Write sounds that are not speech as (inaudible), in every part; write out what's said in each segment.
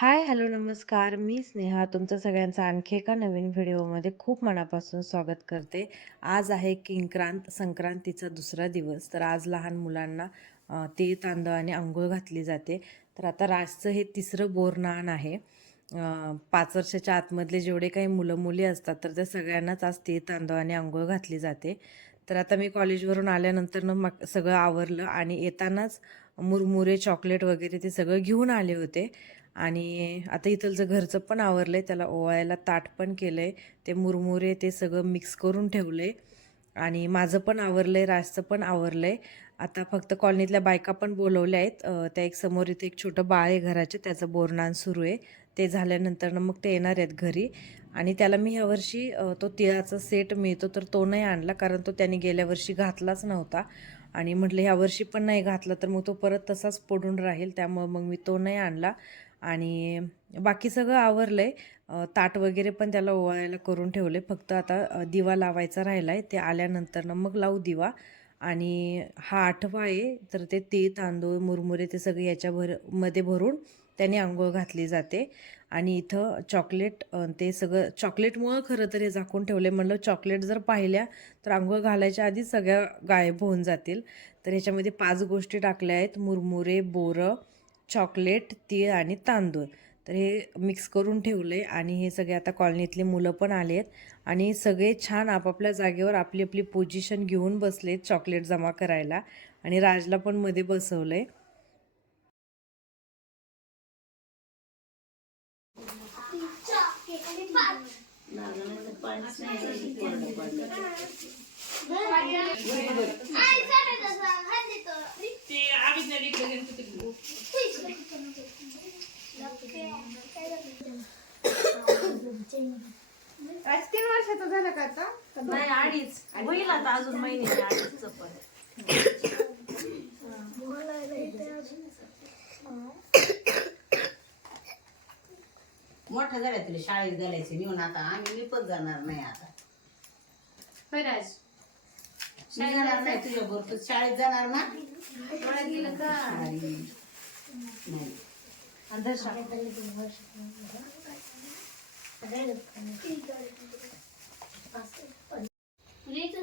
Hi hello नमस्कार. मी स्नेहा तुमचं सगळ्यांचं आणखी एका नवीन व्हिडिओमध्ये खूप मनापासून स्वागत करते. आज आहे किंक्रांत संक्रांतीचा दुसरा दिवस. तर आज लहान मुलांना अ, तीळ तांदळाने आंघोळ घातली जाते. तर आता राजचं हे तिसरं बोरनान आहे. अ, पाच वर्षाच्या आतमधले जेवढे काही मुलं मुली असतात तर त्या सगळ्यांनाच आज तीळ तांदळाने आंघोळ घातली जाते. तर आता मी कॉलेजवरून आल्यानंतर ना मग सगळं आवरलं आणि येतानाच मुरमुरे चॉकलेट वगैरे ते सगळं घेऊन आले होते. आणि आता इथलचं घरचं पण आवरलं आहे त्याला ओवाळायला ताट पण केलं आहे ते मुरमुरे ते सगळं मिक्स करून ठेवलं आहे आणि माझं पण आवरलं आहे राजचं पण आवरलं आहे आता फक्त कॉलनीतल्या बायका पण बोलवल्या आहेत. त्या एक समोर इथे एक छोटं बाळ आहे घराचे त्याचं बोरणान सुरू आहे. ते झाल्यानंतर मग ते येणार आहेत घरी. आणि त्याला मी ह्यावर्षी तो तिळाचा सेट मिळतो तर तो नाही आणला कारण तो त्याने गेल्या वर्षी घातलाच नव्हता. आणि म्हटलं ह्या वर्षी पण नाही घातला तर मग तो परत तसाच पडून राहील त्यामुळं मग मी तो नाही आणला. आणि बाकी सगळं आवरलं आहे ताट वगैरे पण त्याला ओवाळायला करून ठेवले. फक्त आता दिवा लावायचा राहिला आहे ते आल्यानंतर ना मग लावू दिवा. आणि हा आठवा आहे. तर ते ते तांदूळ मुरमुरे ते सगळे याच्या भरमध्ये भरून त्याने आंघोळ घातली जाते. आणि इथं चॉकलेट ते सगळं चॉकलेटमुळं खरं तर हे झाकून ठेवले म्हणलं चॉकलेट जर पाहिल्या तर आंघोळ घालायच्या आधी सगळ्या गायब होऊन जातील. तर ह्याच्यामध्ये पाच गोष्टी टाकल्या आहेत. मुरमुरे बोरं चॉकलेट तीळ आणि तांदूळ. तर हे मिक्स करून ठेवले आणि हे सगळे आता कॉलनीतले मुलं पण आले आहेत आणि सगळे छान आपापल्या जागेवर आपली आपली पोझिशन घेऊन बसलेत चॉकलेट जमा करायला. आणि राजला पण मध्ये बसवलंय. ते अभिज्ञा इकडे गेलं तिकडे. आज तीन वर्षाचा झाला का आता नाही अडीच. होईल आता अजून महिने अडीच पण. मोठा झाला तुला शाळेत घालायचं नेऊन आता आम्ही मी पण जाणार नाही आता. बराच मी जाणार नाही. तुझ्या बरोबर. तू शाळेत जाणार ना? गेलं का? नाही.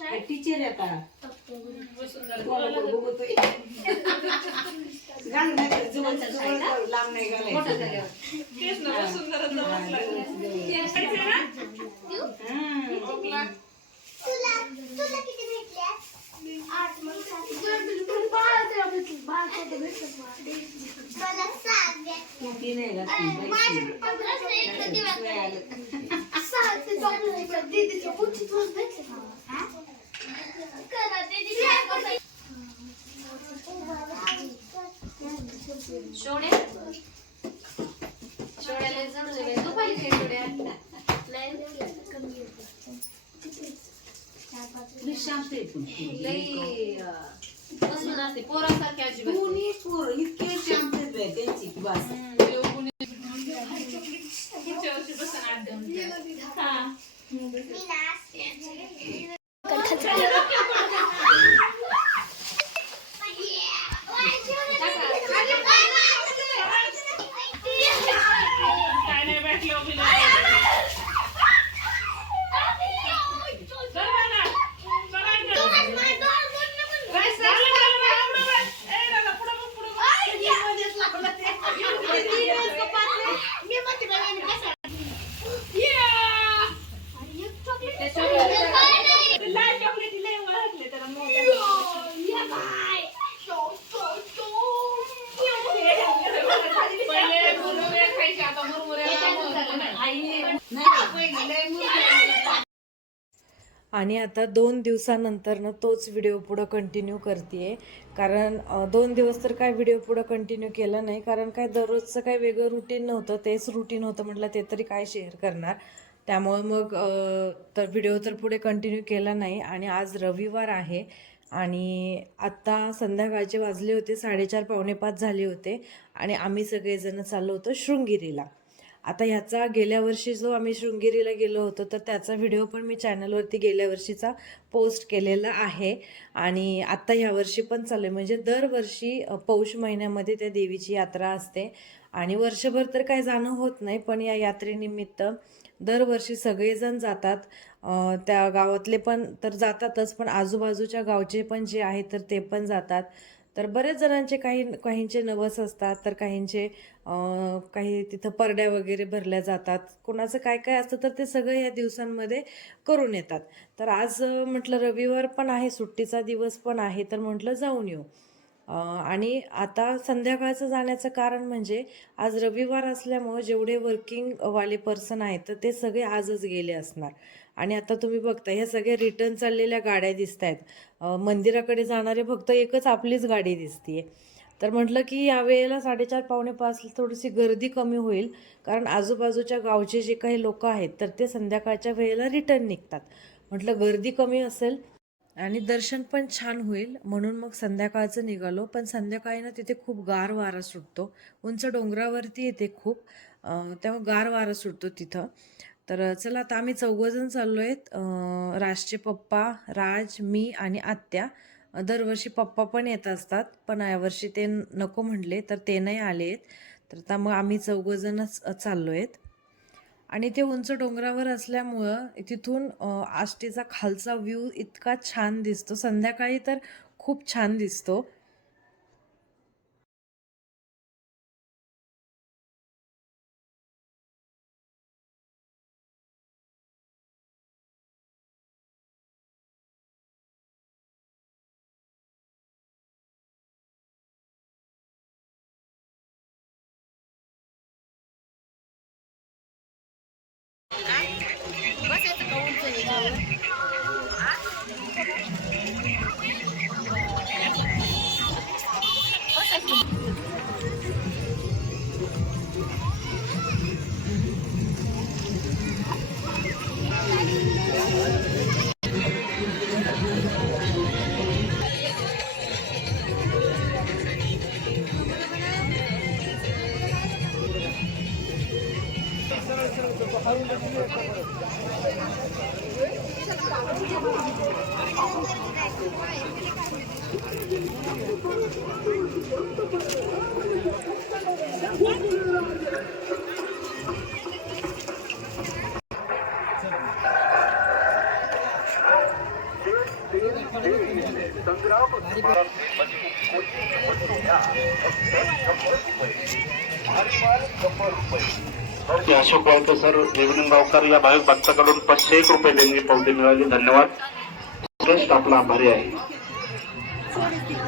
नाही टीचर आहे नाही तर जवळ जवळ लांब नाही तेच ना जवळच लागलं. खायचं ना? ओकला. ती नाही घातली शोड्या शोड्याला जणू लय तू पाहिजे काय शोड्या मी शांत. लई बसून असते. पोरासारखी अजिबात नाही. दोन्ही पोरं इतके शांत आहेत त्यांची की बस वर्षी बसन आठ दहा. हा. काय नाही भेटलं बिलं. चल बाळा. चला इकडं. राईस, झालं, झालं, झालं, पुढं बघ. ए, दादा, पुढं बघ, पुढं बघ. Yeah! ते लाल चॉकलेट लय ओळखले त्याला मोठं. आणि आता दोन दिवसानंतरनं तोच व्हिडिओ पुढं कंटिन्यू करते कारण दोन दिवस तर काय व्हिडिओ पुढं कंटिन्यू केला नाही. कारण काय दररोजचं काय वेगळं रुटीन नव्हतं. तेच रुटीन होतं म्हटलं ते तरी काय शेअर करणार? त्यामुळे मग तर व्हिडिओ तर पुढे कंटिन्यू केला नाही. आणि आज रविवार आहे. आणि आत्ता संध्याकाळचे वाजले होते साडेचार पावणे पाच झाले होते. आणि आम्ही सगळेजण चाललो होतो शृंगिरीला. आता ह्याचा गेल्या वर्षी जो आम्ही शृंगेरीला गेलो होतो तर त्याचा व्हिडिओ पण मी चॅनलवरती गेल्या वर्षीचा पोस्ट केलेला आहे. आणि आत्ता ह्या वर्षी पण चालू आहे म्हणजे दरवर्षी पौष महिन्यामध्ये त्या देवीची यात्रा असते. आणि वर्षभर तर काय जाणं होत नाही पण या यात्रेनिमित्त दरवर्षी सगळेजण जातात. त्या गावातले पण तर जातातच पण आजूबाजूच्या गावचे पण जे आहे तर ते पण जातात. तर बरेच जणांचे काही काहींचे नवस असतात तर काहींचे काही तिथं परड्या वगैरे भरल्या जातात. कोणाचं काय काय असतं तर ते सगळं या दिवसांमध्ये करून येतात. तर आज म्हटलं रविवार पण आहे सुट्टीचा दिवस पण आहे तर म्हटलं जाऊन येऊ. आणि आता संध्याकाळचं जाण्याचं कारण म्हणजे आज रविवार असल्यामुळं जेवढे वर्किंग वाले पर्सन आहेत तर ते सगळे आजच गेले असणार. आणि आता तुम्ही बघता ह्या सगळ्या रिटर्न चाललेल्या गाड्या दिसत आहेत मंदिराकडे जाणारे फक्त एकच आपलीच गाडी दिसते तर म्हटलं की या वेळेला साडेचार पावणे पाच थोडीशी गर्दी कमी होईल कारण आजूबाजूच्या गावचे जे काही लोक आहेत तर ते संध्याकाळच्या वेळेला रिटर्न निघतात. म्हटलं गर्दी कमी असेल आणि दर्शन पण छान होईल म्हणून मग संध्याकाळचं निघालो. पण संध्याकाळी ना तिथे खूप गार वारा सुटतो. उंच डोंगरावरती येते खूप. त्यामुळे गार वारा सुटतो तिथं. तर चला आता आम्ही चौघजण चाललो आहेत राजचे पप्पा राज मी आणि आत्या. दरवर्षी पप्पा पण येत असतात पण यावर्षी ते नको म्हणले तर ते नाही आले आहेत तर आता मग आम्ही चौघजणच चाललो आहेत आणि ते उंच डोंगरावर असल्यामुळं तिथून आष्टीचा खालचा व्ह्यू इतका छान दिसतो. संध्याकाळी तर खूप छान दिसतो. श्री अशोक वाळके सर रेवणगावकर या भाविक भक्ताकडून पाचशे एक रुपये देणगी पावती मिळाली. धन्यवाद. श्रेष्ठ आभारी आहे.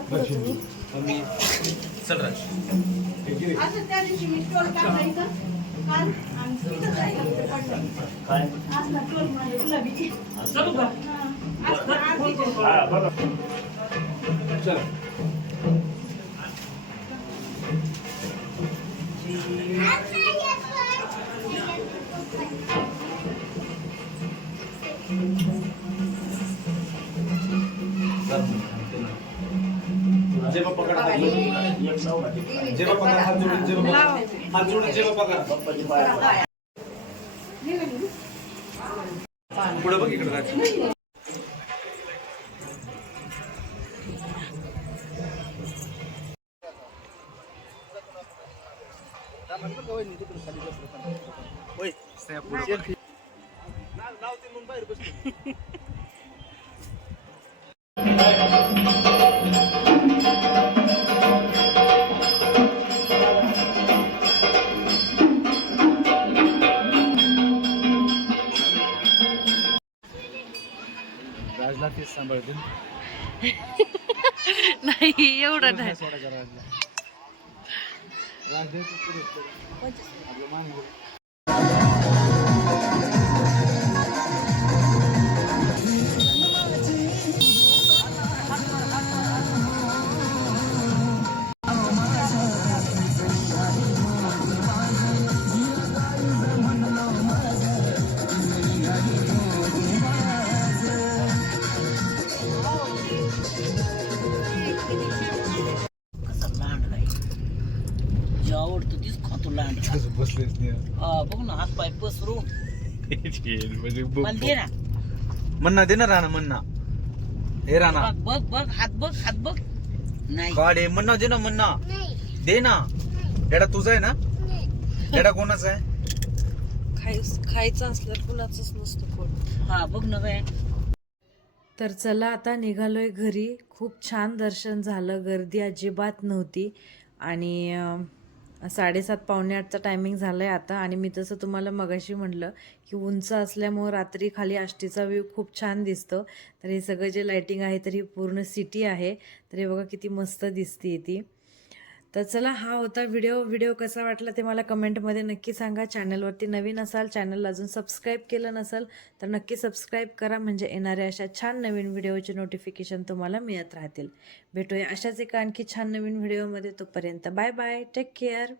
पुढे तुम्ही. असं त्या दिवशी मी टोल टाकायचं काल आणि तिथं जायचं पडलं. असला टोलमध्ये गुलाबी. हा. असला आरतीच्या. जे बाप्पा करा जे बाप्पा करा हात जोडून जोडून पुढे बघ इकडे राज. राजला तेच सांभाळते (laughs) नाही एवढं नाही. बसलेच हा बघ ना हात पाय पसरून (laughs) म्हणजे मला दे ना. म्हणणा दे ना राणा म्हणणा हे राणा. बघ बघ बघ हात बघ हात बघ. नाही. गाडे म्हणणा दे ना म्हणणा दे ना. डेडा तुझा आहे ना? डेडा कोणाचा आहे? खाय खायचं असलं कुणाचंच नसतं कोण हा बघ ना बाय तर चला आता निघालोय घरी. खूप छान दर्शन झालं. गर्दी अजिबात नव्हती. आणि अं, साडेसात पावणे आठचा टायमिंग झालं आहे आता. आणि मी तसं तुम्हाला मगाशी म्हटलं की उंच असल्यामुळं रात्री खाली आष्टीचा व्ह्यू खूप छान दिसतो. तर हे सगळं जे लायटिंग आहे तर ही पूर्ण सिटी आहे. तर हे बघा किती मस्त दिसते ती. तर चला हा होता व्हिडिओ. व्हिडिओ कसा वाटला ते मला कमेंटमध्ये नक्की सांगा. चॅनलवरती नवीन असाल चॅनलला अजून सबस्क्राईब केलं नसेल तर नक्की सबस्क्राईब करा. म्हणजे येणाऱ्या अशा छान नवीन व्हिडिओचे नोटिफिकेशन तुम्हाला मिळत राहतील. भेटूया अशाच एका आणखी छान नवीन व्हिडिओमध्ये तोपर्यंत. Bye bye. Take care